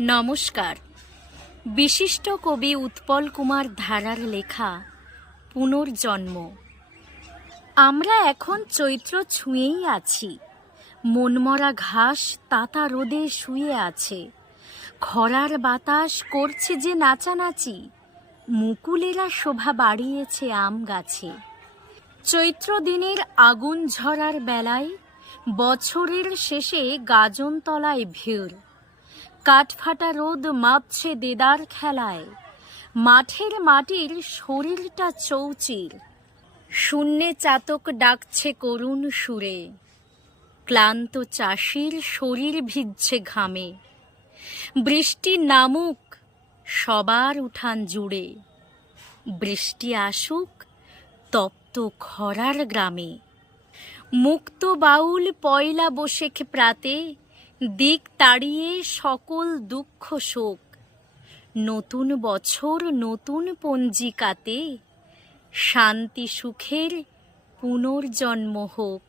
নমস্কার। বিশিষ্ট কবি উৎপল কুমার ধারার লেখা, পুনর্জন্ম। আমরা এখন চৈত্র ছুঁয়েই আছি। মনমরা ঘাস তাতা রোদে শুয়ে আছে। খরার বাতাস করছে যে নাচানাচি, মুকুলেরা শোভা বাড়িয়েছে আম গাছে। চৈত্র দিনের আগুন ঝরার বেলায় বছরের শেষে গাজনতলায় ভিড়। কাঠফাটা রোদ মাপছে দেদার খেলায়। মাঠের মাটির শরীরটা চৌচির। শূন্যে চাতক ডাকছে করুণ সুরে। ক্লান্ত চাষির শরীর ভিজছে ঘামে। বৃষ্টি নামুক, সবার উঠান জুড়ে। বৃষ্টি আসুক, তপ্ত খরার গ্রামে। মুক্ত বাউল পয়লা বসেখ প্রাতে দিক তাড়িয়ে সকল দুঃখ শোক। নতুন বছর নতুন পঞ্জিকাতে শান্তি সুখের পুনর্জন্ম হোক।